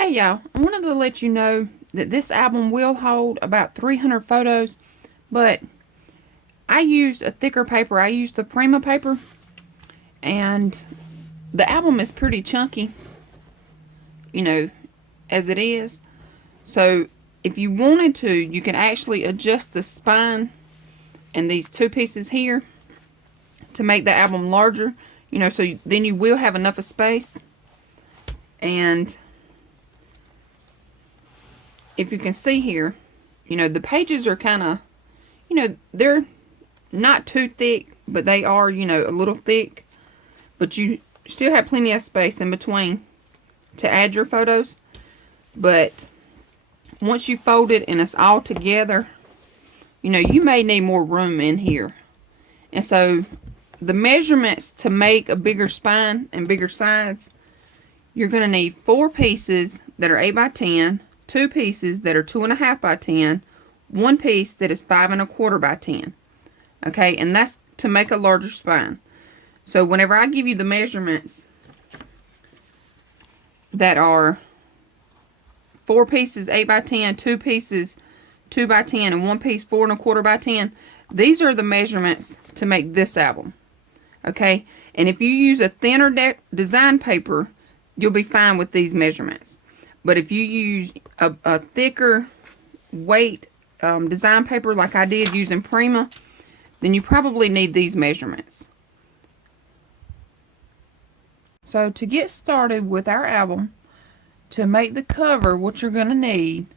Hey y'all, I wanted to let you know that this album will hold about 300 photos, but I used a thicker paper. I used the Prima paper, and the album is pretty chunky, as it is. So if you wanted to, you can actually adjust the spine and these two pieces here to make the album larger, so then you will have enough of space. And if you can see here, the pages are kind of, they're not too thick, but they are, a little thick. But you still have plenty of space in between to add your photos. But once you fold it and it's all together, you may need more room in here. And so the measurements to make a bigger spine and bigger sides, you're going to need 4 pieces that are 8 by 10, 2 pieces that are 2.5 by 10, 1 piece that is 5.25 by 10. Okay, and that's to make a larger spine. So whenever I give you the measurements that are 4 pieces 8 by 10, 2 pieces 2 by 10, and 1 piece 4.25 by 10, these are the measurements to make this album. Okay, and if you use a thinner design paper, you'll be fine with these measurements. But if you use a thicker weight design paper like I did using Prima, then you probably need these measurements. So to get started with our album, to make the cover, what you're going to need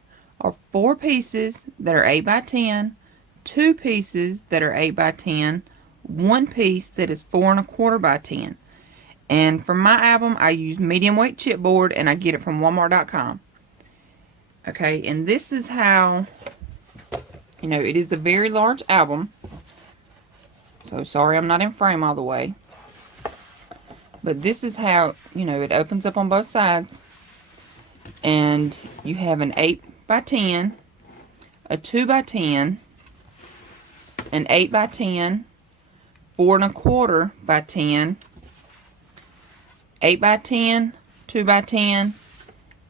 are 4 pieces that are 8 by 10, 2 pieces that are 8 by 10, 1 piece that is 4.25 by 10. And for my album, I use medium weight chipboard, and I get it from Walmart.com. Okay, and this is how, it is a very large album. So sorry I'm not in frame all the way. But this is how, it opens up on both sides. And you have an 8 by 10, a 2 by 10, an 8 by 10, 4.25 by 10, 8 by 10, 2 by 10,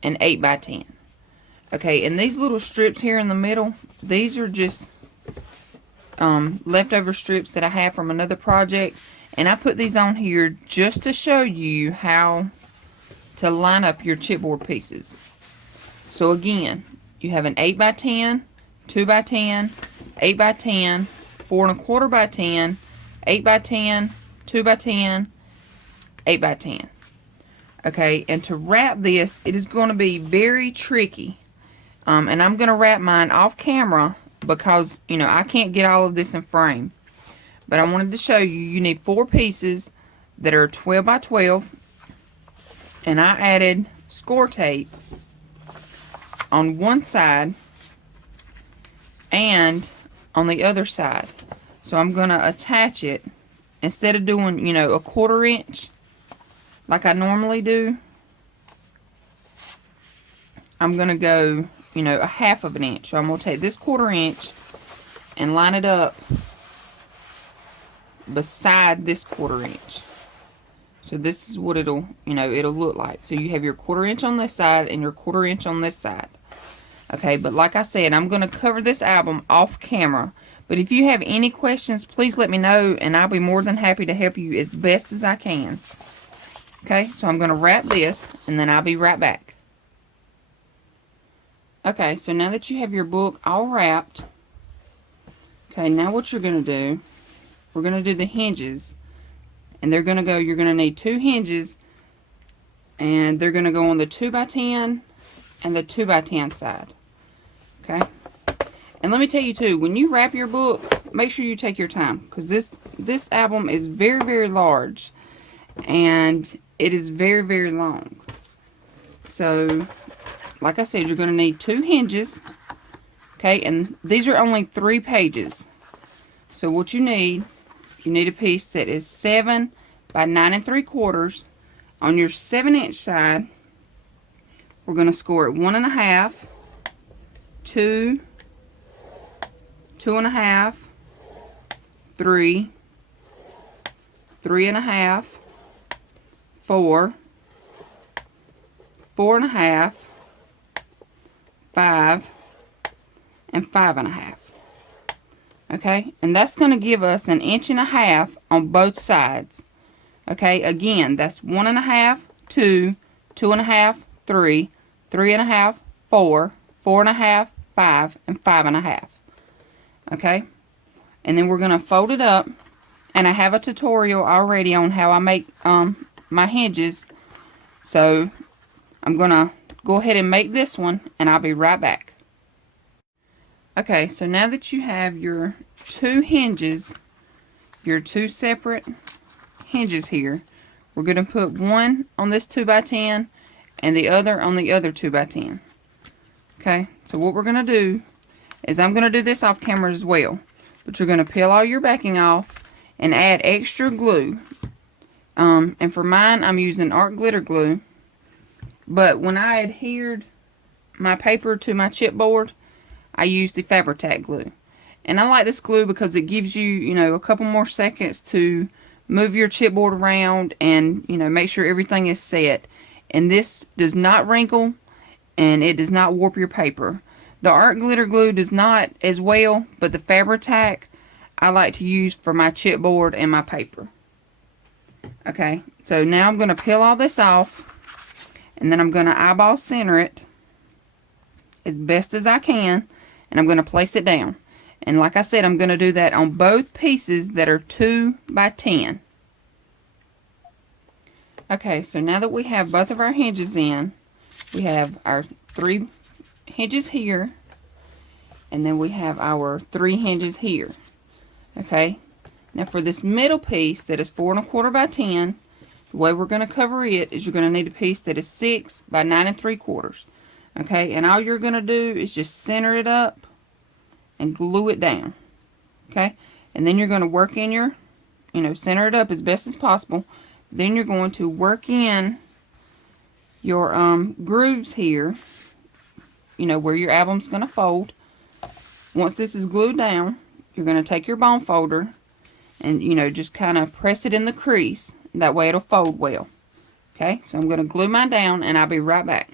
and 8 by 10. Okay, and these little strips here in the middle, these are just leftover strips that I have from another project. And I put these on here just to show you how to line up your chipboard pieces. So again, you have an 8 by 10, 2 by 10, 8 by 10, 4.25 by 10, 8 by 10, 2 by 10, 8 by 10. Okay, and to wrap this, it is going to be very tricky. And I'm going to wrap mine off camera because, I can't get all of this in frame. But I wanted to show you, you need 4 pieces that are 12 by 12. And I added score tape on one side and on the other side. So I'm going to attach it. Instead of doing, a 1/4 inch like I normally do, I'm going to go, a 1/2 inch. So I'm going to take this 1/4 inch and line it up beside this 1/4 inch. So this is what it'll look like. So you have your 1/4 inch on this side and your 1/4 inch on this side. Okay, but like I said, I'm going to cover this album off camera. But if you have any questions, please let me know, and I'll be more than happy to help you as best as I can. Okay, so I'm going to wrap this, and then I'll be right back. Okay, so now that you have your book all wrapped, okay, now what you're going to do, we're going to do the hinges. And they're going to go, you're going to need 2 hinges, and they're going to go on the 2 by 10 and the 2 by 10 side. Okay? And let me tell you too, when you wrap your book, make sure you take your time, because this album is very, very large, and it is very, very long. So, like I said, you're going to need 2 hinges. Okay? And these are only 3 pages. So what you need a piece that is 7 by 9 3/4. On your 7-inch side, we're going to score it 1.5, 2, 2.5, 3, 3.5, 4, 4.5, 5, and 5.5. Okay, and that's going to give us 1.5 inches on both sides. Okay, again, that's 1.5, 2, 2.5, 3, 3.5, 4, 4.5, 5, and 5.5. Okay, and then we're going to fold it up, and I have a tutorial already on how I make my hinges, so I'm going to go ahead and make this one, and I'll be right back. Okay, so now that you have your 2 hinges, your 2 separate hinges here, we're going to put one on this 2x10 and the other on the other 2x10. Okay, so what we're going to do is, I'm going to do this off camera as well, but you're going to peel all your backing off and add extra glue. And for mine, I'm using art glitter glue, but when I adhered my paper to my chipboard, I use the Fabri-Tac glue. And I like this glue because it gives you, you know, a couple more seconds to move your chipboard around and, you know, make sure everything is set. And this does not wrinkle, and it does not warp your paper. The art glitter glue does not as well, but the Fabri-Tac I like to use for my chipboard and my paper. Okay, so now I'm going to peel all this off, and then I'm going to eyeball center it as best as I can. And I'm going to place it down. And like I said, I'm going to do that on both pieces that are 2x10. Okay, so now that we have both of our hinges in, we have our 3 hinges here, and then we have our 3 hinges here. Okay, now for this middle piece that is 4.25x10, the way we're going to cover it is, you're going to need a piece that is 6 by 9 3/4. Okay, and all you're going to do is just center it up and glue it down. Okay, and then you're going to work in your, you know, center it up as best as possible. Then you're going to work in your grooves here, you know, where your album's going to fold. Once this is glued down, you're going to take your bone folder and, you know, just kind of press it in the crease. That way it'll fold well. Okay, so I'm going to glue mine down, and I'll be right back.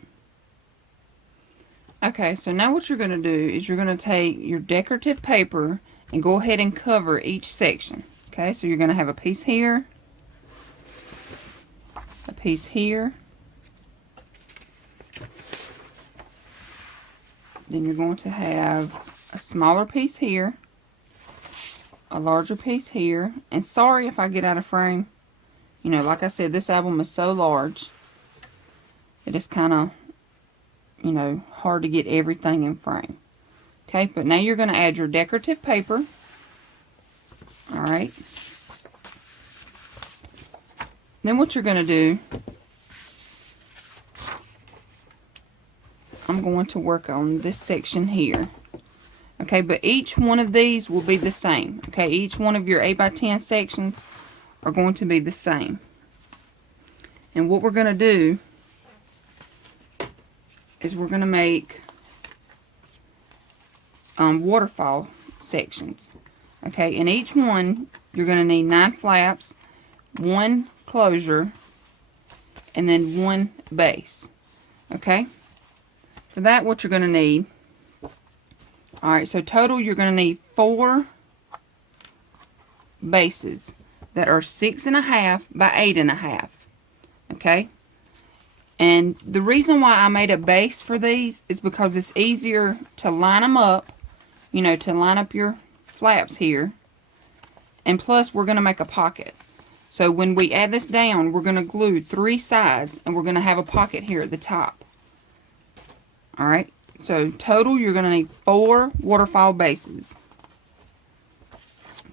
Okay, so now what you're going to do is, you're going to take your decorative paper and go ahead and cover each section. Okay, so you're going to have a piece here, a piece here, then you're going to have a smaller piece here, a larger piece here. And sorry if I get out of frame. You know, like I said, this album is so large that it's kind of, you know, hard to get everything in frame. Okay, but now you're going to add your decorative paper. Alright. Then what you're going to do, I'm going to work on this section here. Okay, but each one of these will be the same. Okay, each one of your 8x10 sections are going to be the same. And what we're going to do is, we're going to make waterfall sections. Okay, and each one you're going to need 9 flaps, 1 closure, and then 1 base. Okay, for that, what you're going to need, alright, so total you're going to need 4 bases that are 6.5 by 8.5. Okay, and the reason why I made a base for these is because it's easier to line them up, you know, to line up your flaps here. And plus, we're going to make a pocket. So when we add this down, we're going to glue 3 sides, and we're going to have a pocket here at the top. Alright, so total you're going to need 4 waterfall bases.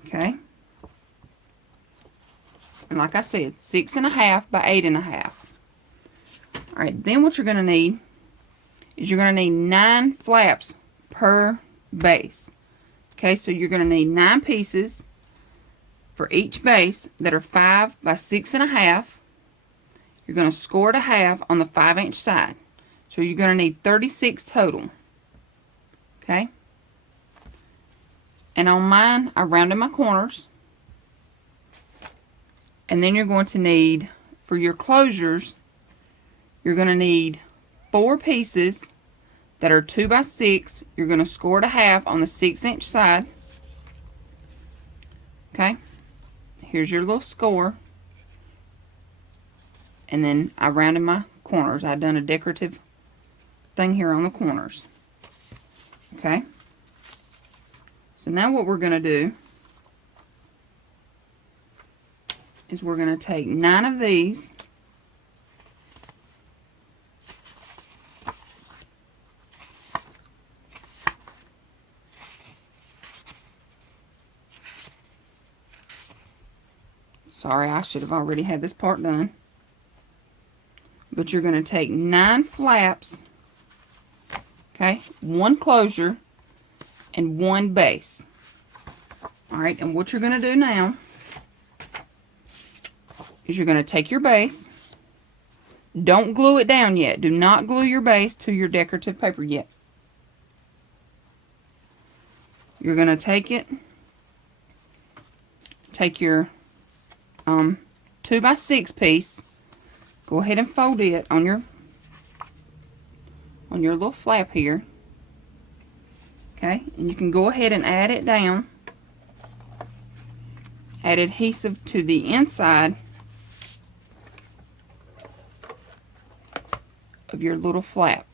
Okay. And like I said, 6.5 by 8.5. Alright, then what you're going to need is, you're going to need 9 flaps per base. Okay, so you're going to need 9 pieces for each base that are 5 by 6.5. You're going to score it a half on the 5-inch side. So you're going to need 36 total. Okay. And on mine, I rounded my corners. And then you're going to need, for your closures, you're going to need 4 pieces that are 2 by 6, you're going to score it a half on the 6-inch side. Okay, here's your little score. And then I rounded my corners. I've done a decorative thing here on the corners. Okay, so now what we're going to do is we're going to take 9 of these, sorry, I should have already had this part done, but you're going to take 9 flaps, okay, 1 closure and 1 base. Alright, and what you're going to do now is you're going to take your base. Don't glue it down yet. Do not glue your base to your decorative paper yet. You're going to take it, take your 2 by 6 piece, go ahead and fold it on your little flap here. Okay, and you can go ahead and add it down. Add adhesive to the inside of your little flap.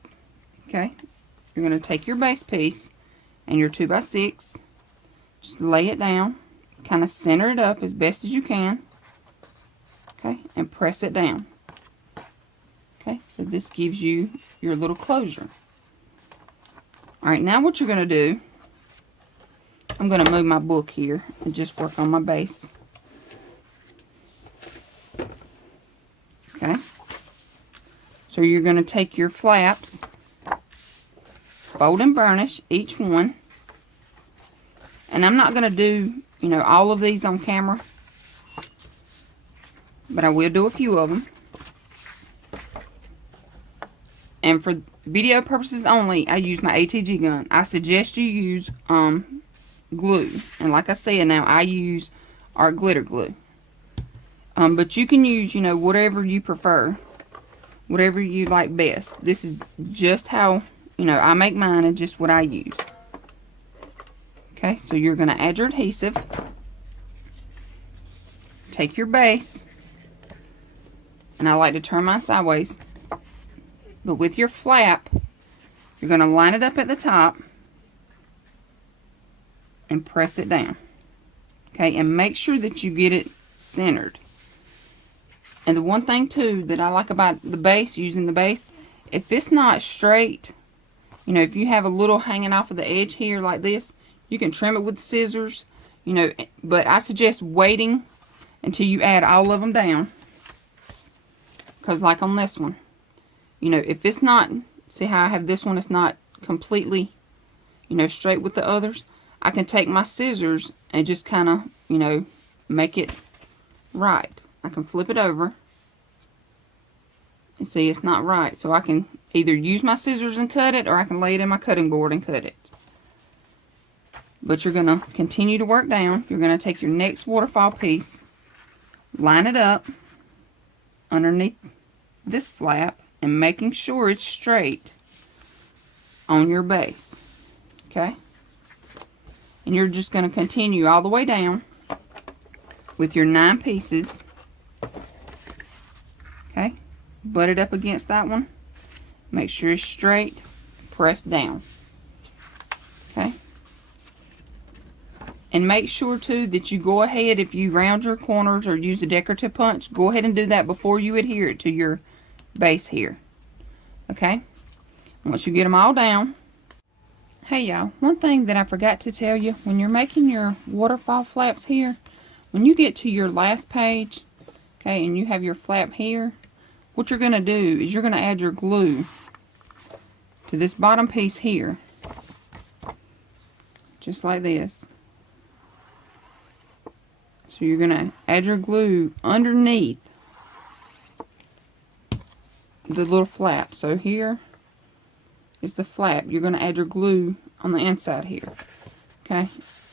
Okay, you're going to take your base piece and your 2 by 6, just lay it down, kind of center it up as best as you can. Okay, and press it down. Okay, so this gives you your little closure. Alright, now what you're going to do, I'm going to move my book here and just work on my base. Okay, so you're going to take your flaps, fold and burnish each one, and I'm not going to do, you know, all of these on camera, but I will do a few of them. And for video purposes only, I use my ATG gun. I suggest you use glue. And like I said, now I use art glitter glue. But you can use, you know, whatever you prefer. Whatever you like best. This is just how, you know, I make mine and just what I use. Okay, so you're going to add your adhesive. Take your base. And I like to turn mine sideways. But with your flap, you're going to line it up at the top and press it down. Okay, and make sure that you get it centered. And the one thing too that I like about the base, using the base, if it's not straight, you know, if you have a little hanging off of the edge here like this, you can trim it with scissors, you know, but I suggest waiting until you add all of them down. Because like on this one, you know, if it's not, see how I have this one, it's not completely, you know, straight with the others, I can take my scissors and just kind of, you know, make it right. I can flip it over and see it's not right. So I can either use my scissors and cut it, or I can lay it in my cutting board and cut it. But you're going to continue to work down. You're going to take your next waterfall piece, line it up underneath this flap, and making sure it's straight on your base. Okay, and you're just going to continue all the way down with your 9 pieces. Okay, butt it up against that one, make sure it's straight, press down. Okay, and make sure too that you go ahead, if you round your corners or use a decorative punch, go ahead and do that before you adhere it to your base here. Okay, once you get them all down. Hey y'all, one thing that I forgot to tell you, when you're making your waterfall flaps here, when you get to your last page, okay, and you have your flap here, what you're going to do is you're going to add your glue to this bottom piece here, just like this. So you're going to add your glue underneath the little flap. So here is the flap. You're going to add your glue on the inside here. Okay,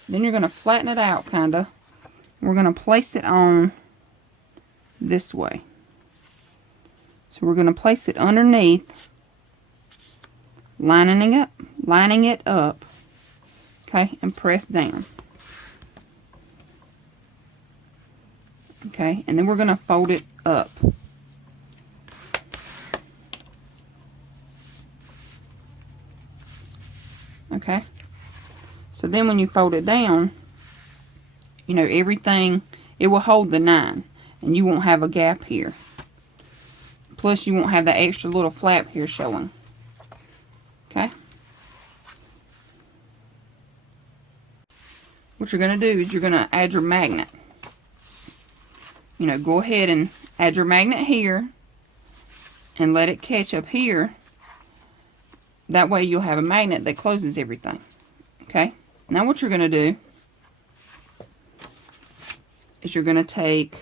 then you're going to flatten it out kind of. We're going to place it on this way. So we're going to place it underneath lining it up, okay, and press down. Okay, and then we're going to fold it up. Okay, so then when you fold it down, you know, everything, it will hold the 9, and you won't have a gap here. Plus, you won't have the extra little flap here showing. Okay. What you're going to do is you're going to add your magnet. You know, go ahead and add your magnet here and let it catch up here. That way you'll have a magnet that closes everything. Okay. Now what you're going to do is you're going to take,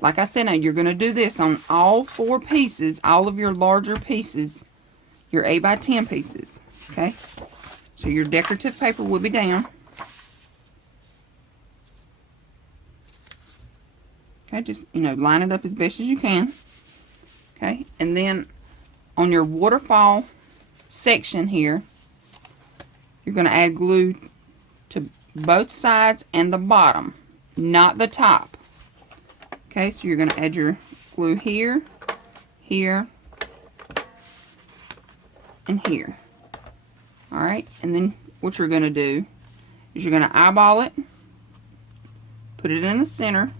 like I said, now you're going to do this on all 4 pieces, all of your larger pieces, your 8x10 pieces. Okay. So your decorative paper will be down. Okay, just, you know, line it up as best as you can. Okay, and then on your waterfall section here, you're going to add glue to both sides and the bottom, not the top. Okay, so you're going to add your glue here, here, and here. Alright, and then what you're going to do is you're going to eyeball it, put it in the center,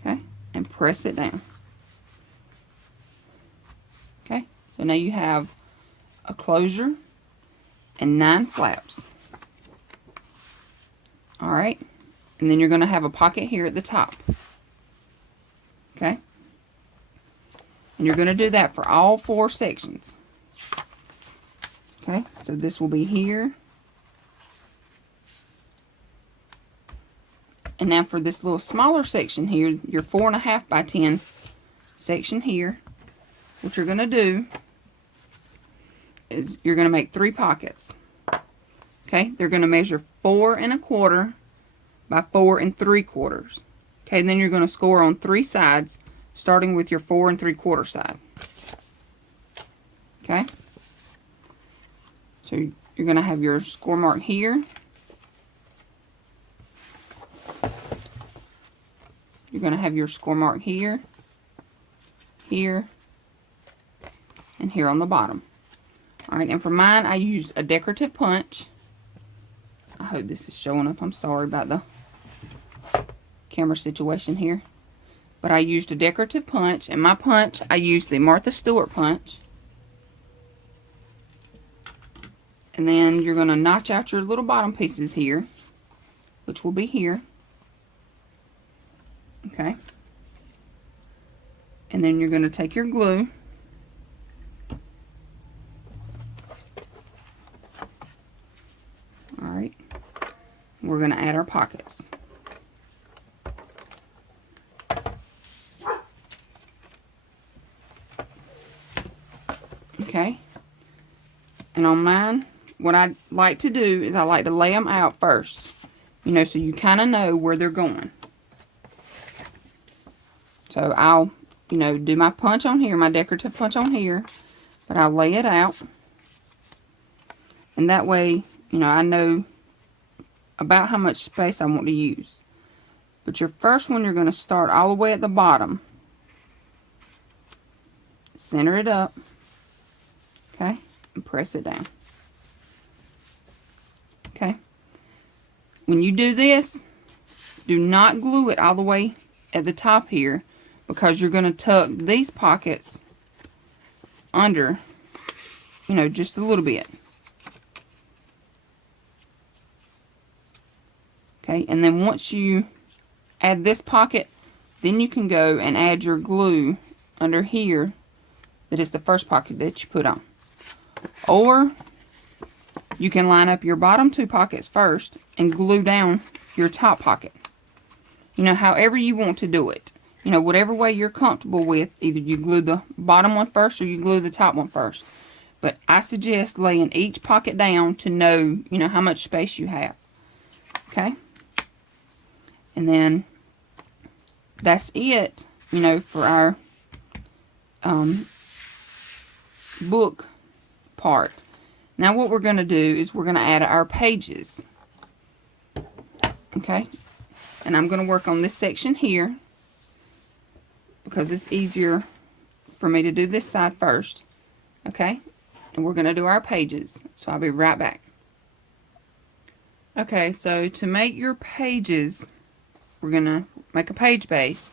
okay, and press it down. Okay, so now you have a closure and 9 flaps. Alright, and then you're going to have a pocket here at the top. Okay, and you're going to do that for all 4 sections. Okay, so this will be here. And now for this little smaller section here, your 4.5 by 10 section here, what you're going to do is you're going to make 3 pockets. Okay, they're going to measure 4.25 by 4.75. Okay, and then you're going to score on 3 sides, starting with your 4.75 side. Okay, so you're going to have your score mark here. You're going to have your score mark here, here, and here on the bottom. Alright, and for mine, I used a decorative punch. I hope this is showing up. I'm sorry about the camera situation here. But I used a decorative punch, and my punch, I used the Martha Stewart punch. And then you're going to notch out your little bottom pieces here, which will be here. Okay. And then you're going to take your glue. Alright. We're going to add our pockets. Okay. And on mine, what I like to do is I like to lay them out first. You know, so you kind of know where they're going. So I'll, you know, do my punch on here, my decorative punch on here, but I'll lay it out. And that way, you know, I know about how much space I want to use. But your first one, you're going to start all the way at the bottom. Center it up. Okay, and press it down. Okay. When you do this, do not glue it all the way at the top here, because you're going to tuck these pockets under, you know, just a little bit. Okay, and then once you add this pocket, then you can go and add your glue under here that is the first pocket that you put on. Or you can line up your bottom 2 pockets first and glue down your top pocket. You know, however you want to do it. You know, whatever way you're comfortable with, either you glue the bottom one first or you glue the top one first. But I suggest laying each pocket down to know, you know, how much space you have. Okay? And then that's it, you know, for our book part. Now what we're going to do is we're going to add our pages. Okay, and I'm going to work on this section here because it's easier for me to do this side first. Okay, and we're going to do our pages, so I'll be right back. Okay, so to make your pages, we're going to make a page base.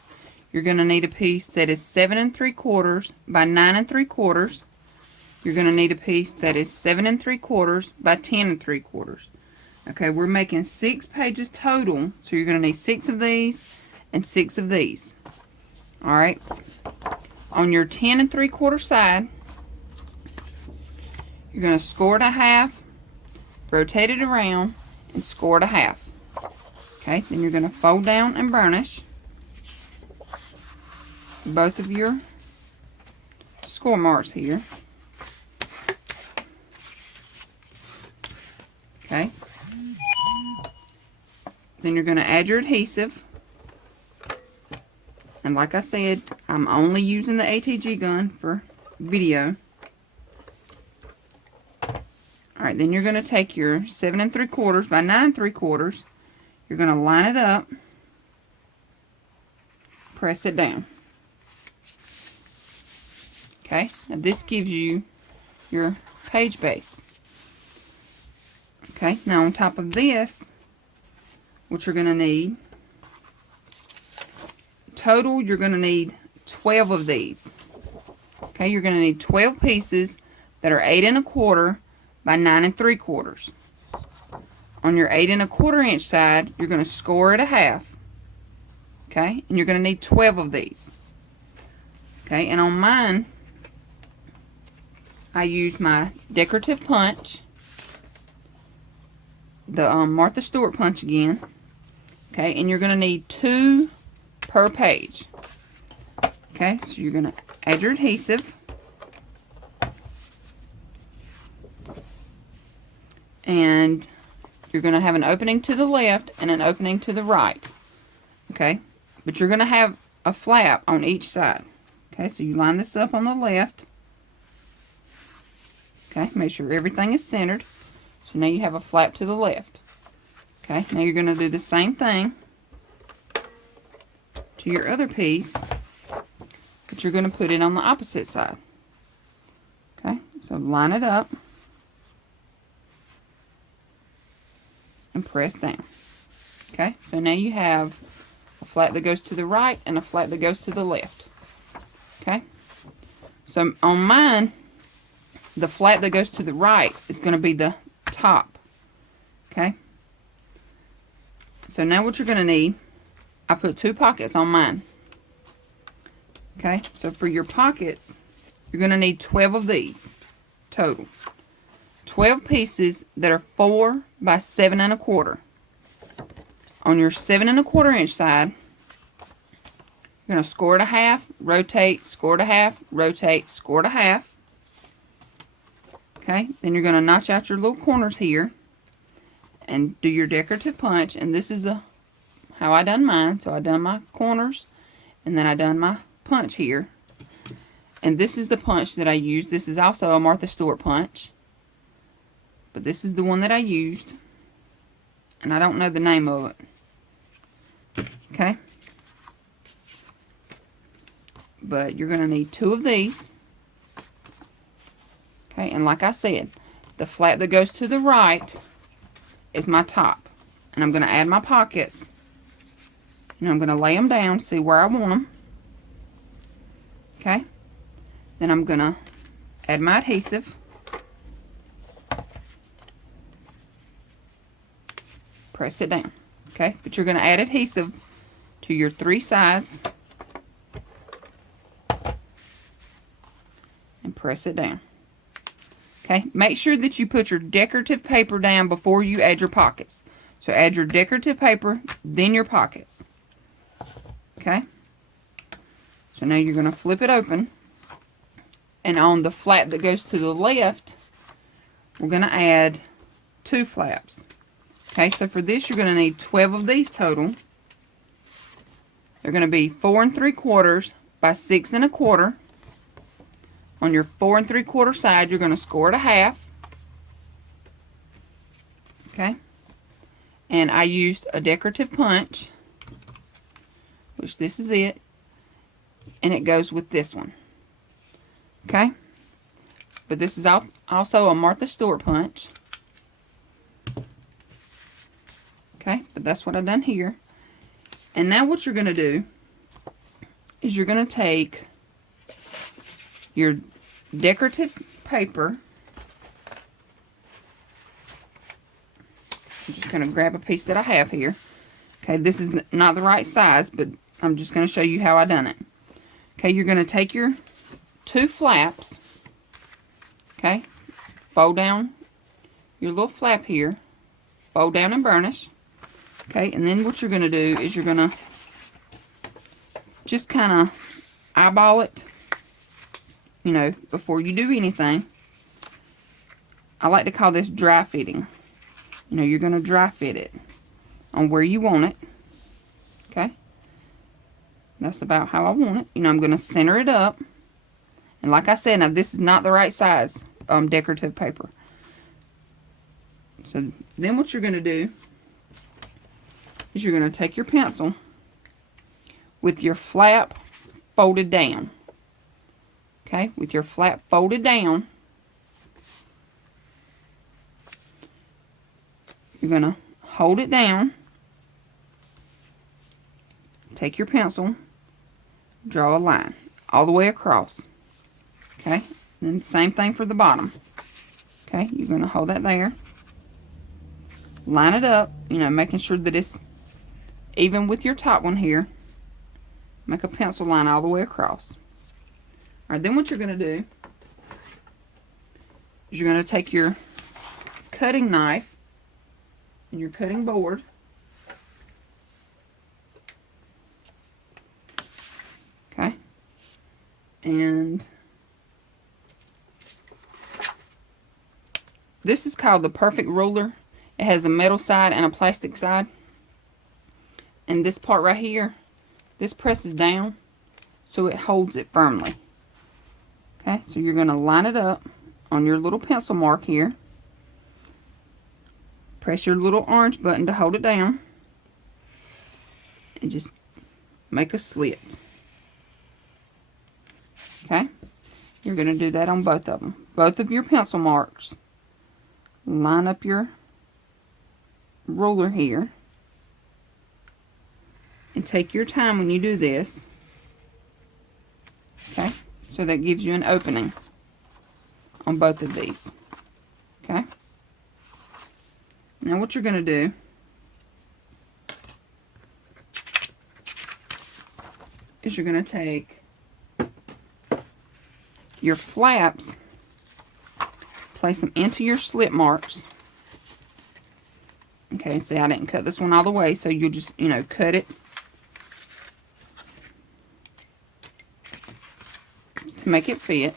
You're going to need a piece that is 7 3/4 by 9 3/4. You're going to need a piece that is 7 3/4 by 10 3/4. Okay, we're making 6 pages total, so you're going to need 6 of these and 6 of these. Alright, on your 10 3/4 side, you're going to score it a half, rotate it around, and score it a half. Okay, then you're going to fold down and burnish both of your score marks here. Okay, then you're going to add your adhesive, and like I said, I'm only using the ATG gun for video. Alright, then you're going to take your 7 3/4 by 9 3/4. You're going to line it up, press it down. Okay, now this gives you your page base. Okay, now on top of this, what you're going to need, total you're going to need 12 of these. Okay, you're going to need 12 pieces that are 8 1/4 by 9 3/4. On your 8 1/4 inch side, you're going to score it a half. Okay, and you're going to need 12 of these. Okay, and on mine, I use my decorative punch, the Martha Stewart punch again. Okay, and you're going to need 2 per page. Okay, so you're going to add your adhesive. And you're going to have an opening to the left and an opening to the right. Okay, but you're going to have a flap on each side. Okay, so you line this up on the left. Okay, make sure everything is centered. So now you have a flap to the left. Okay, now you're going to do the same thing to your other piece, but you're going to put it on the opposite side. Okay, so line it up and press down. Okay, so now you have a flap that goes to the right and a flap that goes to the left. Okay, so on mine, the flap that goes to the right is going to be the top. Okay, so now what you're going to need, I put 2 pockets on mine. Okay, so for your pockets, you're going to need 12 of these total. 12 pieces that are 4 by 7 1/4. On your 7 1/4 inch side, you're going to score it a half, rotate, score it a half, rotate, score it a half. Okay, then you're going to notch out your little corners here and do your decorative punch. And this is how I done mine. So I done my corners and then I done my punch here. And this is the punch that I used. This is also a Martha Stewart punch, but this is the one that I used, and I don't know the name of it. Okay, but you're going to need 2 of these. Okay, and like I said, the flap that goes to the right is my top, and I'm going to add my pockets, and I'm going to lay them down, see where I want them. Okay, then I'm going to add my adhesive. Press it down. Okay, but you're going to add adhesive to your 3 sides and press it down. Okay, make sure that you put your decorative paper down before you add your pockets. So add your decorative paper, then your pockets. Okay, so now you're going to flip it open, and on the flap that goes to the left, we're going to add 2 flaps. Okay, so for this you're going to need 12 of these total. They're going to be 4 3/4 by 6 1/4. on your 4 3/4 side, you're going to score it a half. Okay. And I used a decorative punch, which this is it, and it goes with this one. Okay. But this is also a Martha Stewart punch. Okay, but that's what I've done here. And now what you're going to do is you're going to take your decorative paper. I'm just going to grab a piece that I have here. Okay, this is not the right size, but I'm just going to show you how I done it. Okay, you're going to take your 2 flaps. Okay, fold down your little flap here. Fold down and burnish. Okay, and then what you're going to do is you're going to just kind of eyeball it, you know, before you do anything. I like to call this dry fitting. You know, you're going to dry fit it on where you want it. Okay, that's about how I want it. You know, I'm going to center it up. And like I said, now this is not the right size decorative paper. So then what you're going to do is you're going to take your pencil with your flap folded down. Okay, with your flap folded down, you're going to hold it down, take your pencil, draw a line all the way across. Okay, and then same thing for the bottom. Okay, you're going to hold that there, line it up, you know, making sure that it's even with your top one here. Make a pencil line all the way across. Alright, then what you're going to do is you're going to take your cutting knife and your cutting board. Okay. And this is called the Perfect Ruler. It has a metal side and a plastic side. And this part right here, this presses down so it holds it firmly. Okay, so you're going to line it up on your little pencil mark here. Press your little orange button to hold it down. And just make a slit. Okay, you're going to do that on both of them. Both of your pencil marks. Line up your ruler here. And take your time when you do this. Okay, so that gives you an opening on both of these. Okay, now what you're going to do is you're going to take your flaps, place them into your slit marks. Okay, see, I didn't cut this one all the way, so you'll just, you know, cut it to make it fit.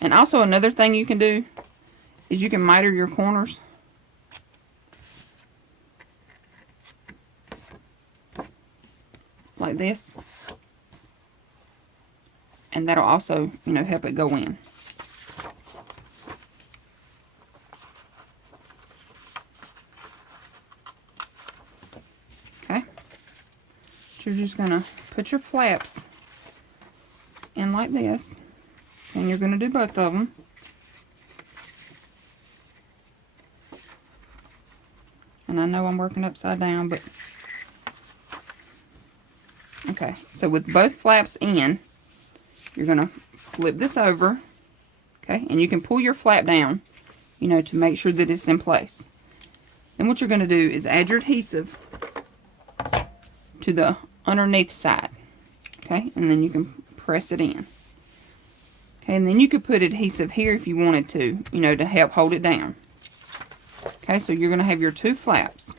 And also another thing you can do is you can miter your corners. Like this. And that'll also, you know, help it go in. Okay. So you're just going to put your flaps in like this. And you're going to do both of them. And I know I'm working upside down, but okay, so with both flaps in, you're going to flip this over, okay, and you can pull your flap down, you know, to make sure that it's in place. Then what you're going to do is add your adhesive to the underneath side, okay, and then you can press it in. Okay, and then you could put adhesive here if you wanted to, you know, to help hold it down. Okay, so you're going to have your 2 flaps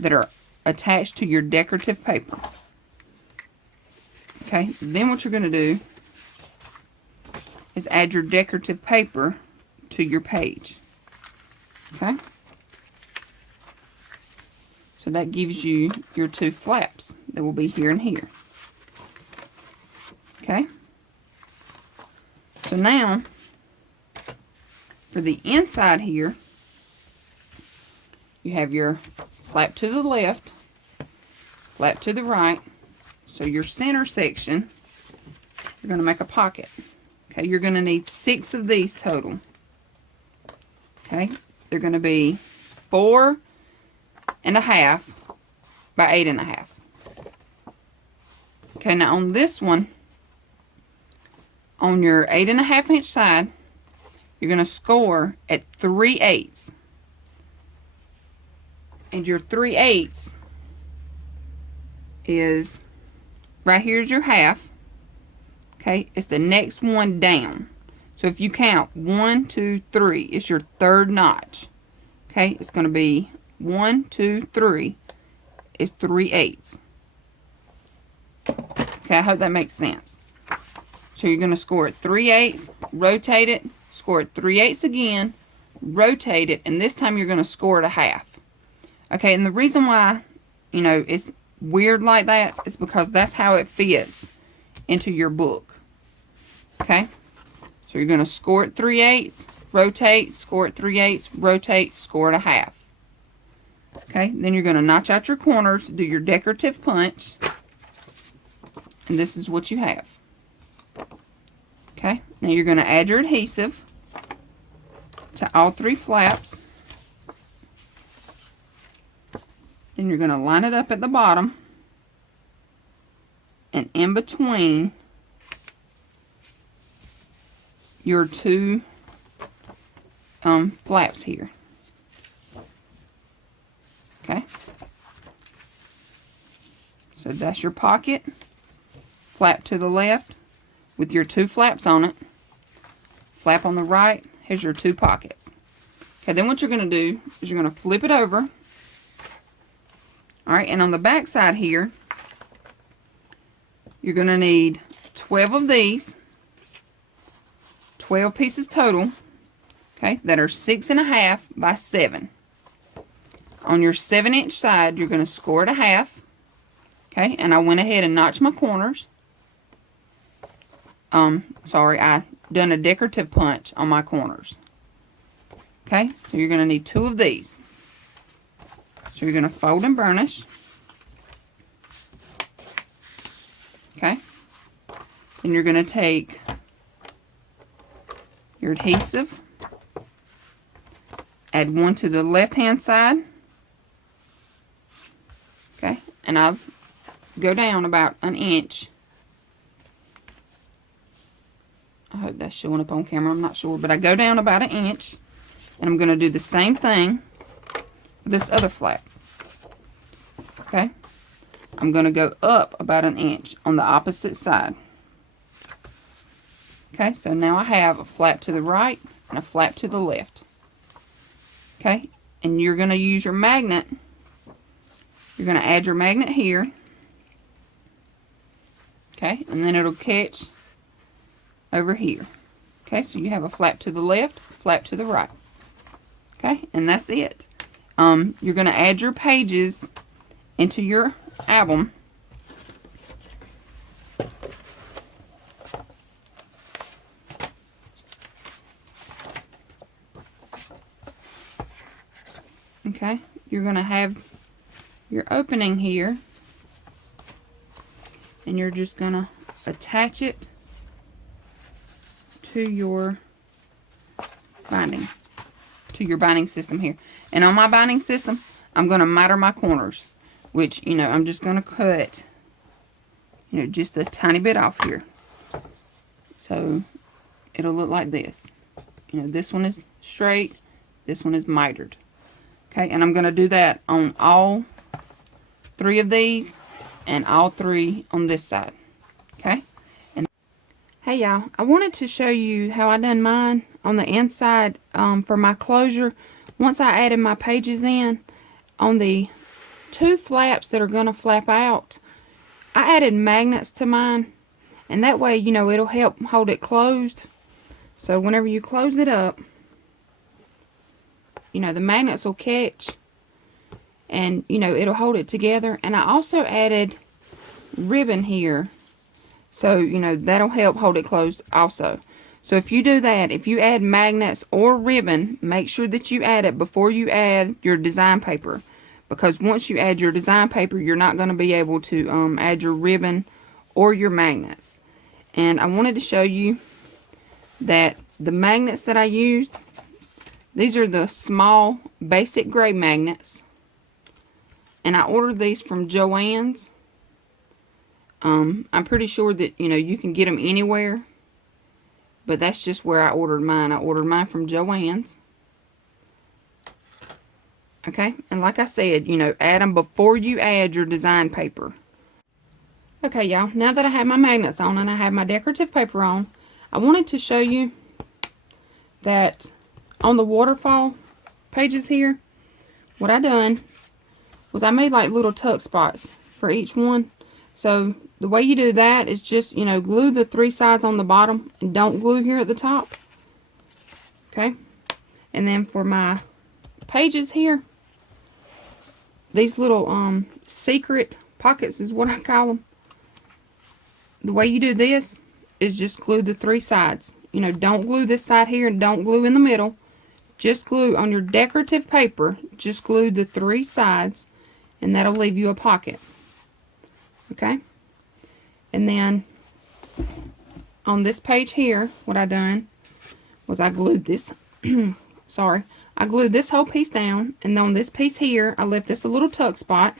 that are attached to your decorative paper. Okay, then what you're going to do is add your decorative paper to your page. Okay, so that gives you your 2 flaps that will be here and here. Okay, So now, for the inside here, you have your flap to the left, flap to the right. So your center section, you're going to make a pocket. Okay, you're going to need 6 of these total. Okay, they're going to be 4.5 by 8.5. Okay, now on this one, on your 8.5 inch side, you're going to score at 3/8. And your 3/8 is, right here's your half. Okay, it's the next one down. So if you count 1, 2, 3, it's your third notch. Okay, it's going to be 1, 2, 3. It's 3/8. Okay, I hope that makes sense. So you're going to score at 3/8, rotate it, score at 3/8 again, rotate it, and this time you're going to score at a half. Okay, and the reason why, you know, it's weird like that is because that's how it fits into your book. Okay, so you're going to score at 3/8, rotate, score at 3/8, rotate, score at a half. Okay, then you're going to notch out your corners, do your decorative punch, and this is what you have. Okay, now you're going to add your adhesive to all 3 flaps. Then you're going to line it up at the bottom and in between your 2 flaps here. Okay, so that's your pocket. Flap to the left with your 2 flaps on it. Flap on the right has your 2 pockets. Okay, then what you're going to do is you're going to flip it over. Alright, and on the back side here, you're going to need 12 of these. 12 pieces total. Okay, that are 6.5 by 7. On your 7-inch side, you're going to score at a half. Okay, and I went ahead and notched my corners. Sorry, I done a decorative punch on my corners. Okay, so you're going to need 2 of these. So you're going to fold and burnish. Okay, then you're going to take your adhesive, add 1 to the left hand side. Okay, and I'll go down about 1 inch. I hope that's showing up on camera, I'm not sure, but I go down about 1 inch, and I'm going to do the same thing with this other flap. Okay, I'm going to go up about 1 inch on the opposite side. Okay, so now I have a flap to the right and a flap to the left. Okay, and you're going to use your magnet. You're going to add your magnet here. Okay, and then it'll catch over here. Okay, so you have a flap to the left, flap to the right. Okay, and that's it. You're going to add your pages into your album. Okay, you're going to have your opening here, and you're just going to attach it to your binding, system here. And on my binding system, I'm going to miter my corners, which, you know, I'm just going to cut, you know, just a tiny bit off here. So it'll look like this. You know, this one is straight, this one is mitered. Okay, and I'm going to do that on all 3 of these and all 3 on this side. Okay, and hey y'all, I wanted to show you how I done mine on the inside for my closure. Once I added my pages in, on the 2 flaps that are going to flap out, I added magnets to mine, and that way, you know, it'll help hold it closed. So whenever you close it up, you know, the magnets will catch, and, you know, it'll hold it together. And I also added ribbon here, so, you know, that'll help hold it closed also. So if you do that, if you add magnets or ribbon, make sure that you add it before you add your design paper. Because once you add your design paper, you're not going to be able to add your ribbon or your magnets. And I wanted to show you that the magnets that I used, these are the small basic gray magnets. And I ordered these from Joann's. I'm pretty sure that, you know, you can get them anywhere. But that's just where I ordered mine. I ordered mine from Joann's. Okay, and like I said, you know, add them before you add your design paper. Okay, y'all, now that I have my magnets on and I have my decorative paper on, I wanted to show you that on the waterfall pages here, what I done was I made like little tuck spots for each one. So the way you do that is just, you know, glue the 3 sides on the bottom and don't glue here at the top. Okay, and then for my pages here, these little secret pockets is what I call them. The way you do this is just glue the 3 sides. You know, don't glue this side here and don't glue in the middle. Just glue on your decorative paper, just glue the 3 sides, and that'll leave you a pocket. Okay? And then on this page here, what I done was I glued this sorry, I glued this whole piece down, and on this piece here, I left this a little tuck spot.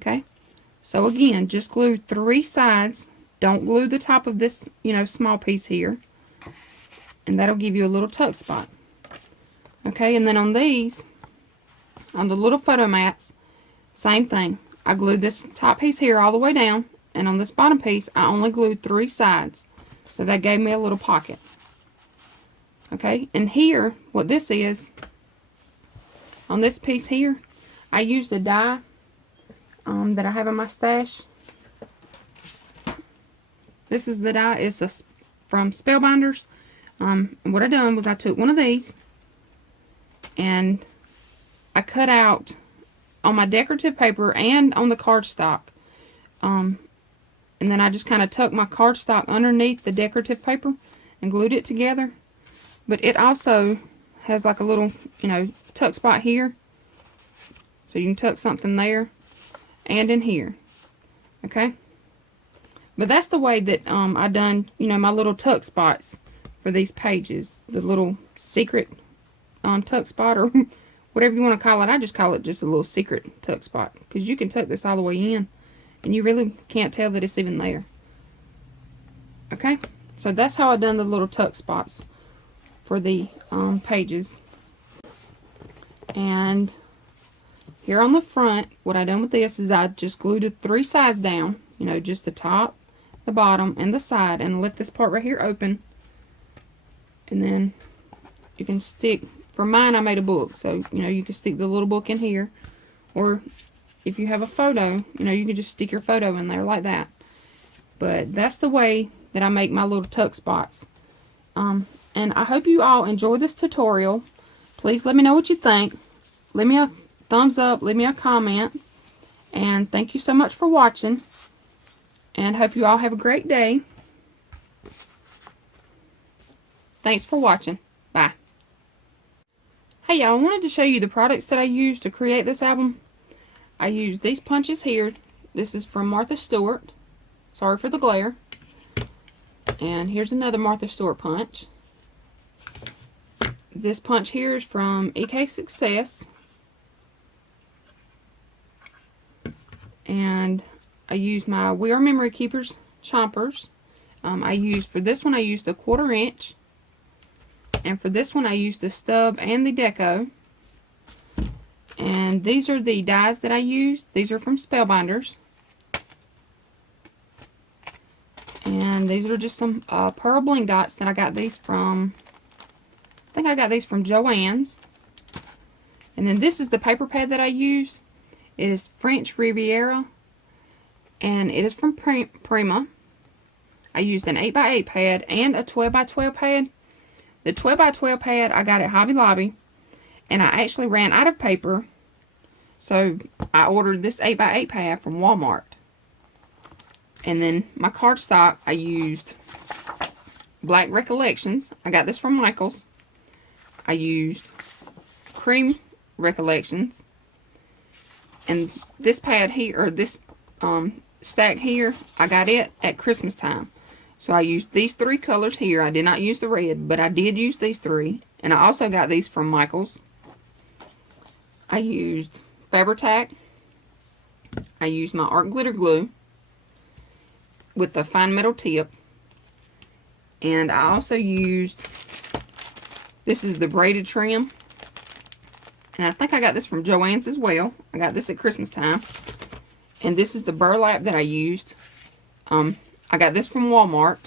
Okay? So again, just glue 3 sides. Don't glue the top of this, you know, small piece here. And that'll give you a little tuck spot. Okay, and then on these, on the little photo mats, same thing. I glued this top piece here all the way down, and on this bottom piece, I only glued 3 sides. So that gave me a little pocket. Okay, and here, what this is, on this piece here, I used a die that I have in my stash. This is the die. It's from Spellbinders. What I done was I took one of these and I cut out on my decorative paper and on the cardstock. And then I just kind of tucked my cardstock underneath the decorative paper and glued it together. But it also has like a little, you know, tuck spot here. So you can tuck something there and in here. Okay? But that's the way that I done, you know, my little tuck spots for these pages. The little secret tuck spot, or whatever you want to call it. I just call it just a little secret tuck spot. Because you can tuck this all the way in. And you really can't tell that it's even there. Okay? So that's how I done the little tuck spots for the pages. And here on the front, what I done with this is I just glued the 3 sides down. You know, just the top, the bottom, and the side. And left this part right here open. And then you can stick, for mine I made a book. So, you know, you can stick the little book in here. Or if you have a photo, you know, you can just stick your photo in there like that. But that's the way that I make my little tuck spots. And I hope you all enjoy this tutorial. Please let me know what you think. Leave me a thumbs up. Leave me a comment. And thank you so much for watching. And hope you all have a great day. Thanks for watching. Bye. Hey y'all, I wanted to show you the products that I used to create this album. I used these punches here. This is from Martha Stewart. Sorry for the glare. And here's another Martha Stewart punch. This punch here is from EK Success. And I used my We Are Memory Keepers chompers. For this one I used a 1/4 inch. And for this one I used the stub and the deco. And these are the dies that I used. These are from Spellbinders. And these are just some pearl bling dots that I got these from, I think I got these from Joann's. And then this is the paper pad that I used. It is French Riviera. And it is from Prima. I used an 8x8 pad and a 12x12 pad. The 12x12 pad I got at Hobby Lobby. And I actually ran out of paper. So I ordered this 8x8 pad from Walmart. And then my cardstock I used Black Recollections. I got this from Michael's. I used Cream Recollections. And this pad here, or this stack here, I got it at Christmas time. So I used these 3 colors here. I did not use the red, but I did use these 3. And I also got these from Michael's. I used Fabri-Tac. I used my art glitter glue with the fine metal tip. And I also used, this is the braided trim. And I think I got this from Joann's as well. I got this at Christmas time. And this is the burlap that I used. I got this from Walmart.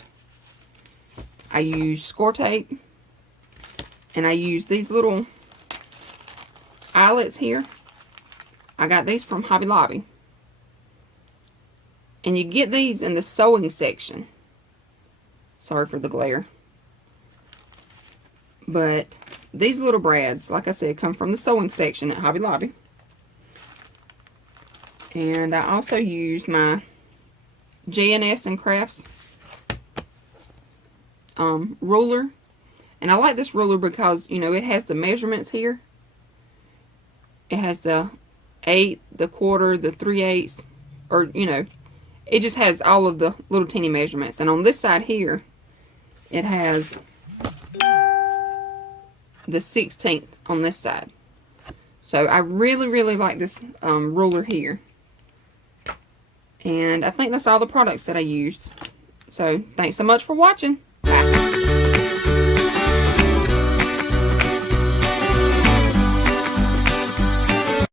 I used score tape. And I used these little eyelets here. I got these from Hobby Lobby. And you get these in the sewing section. Sorry for the glare. But these little brads, like I said, come from the sewing section at Hobby Lobby. And I also used my J&S and Crafts ruler. And I like this ruler because, you know, it has the measurements here. It has the 1/8, the 1/4, the 3/8, or, you know, it just has all of the little teeny measurements. And on this side here, it has the 1/16 on this side. So I really, really like this ruler here. And I think that's all the products that I used. So thanks so much for watching. Bye.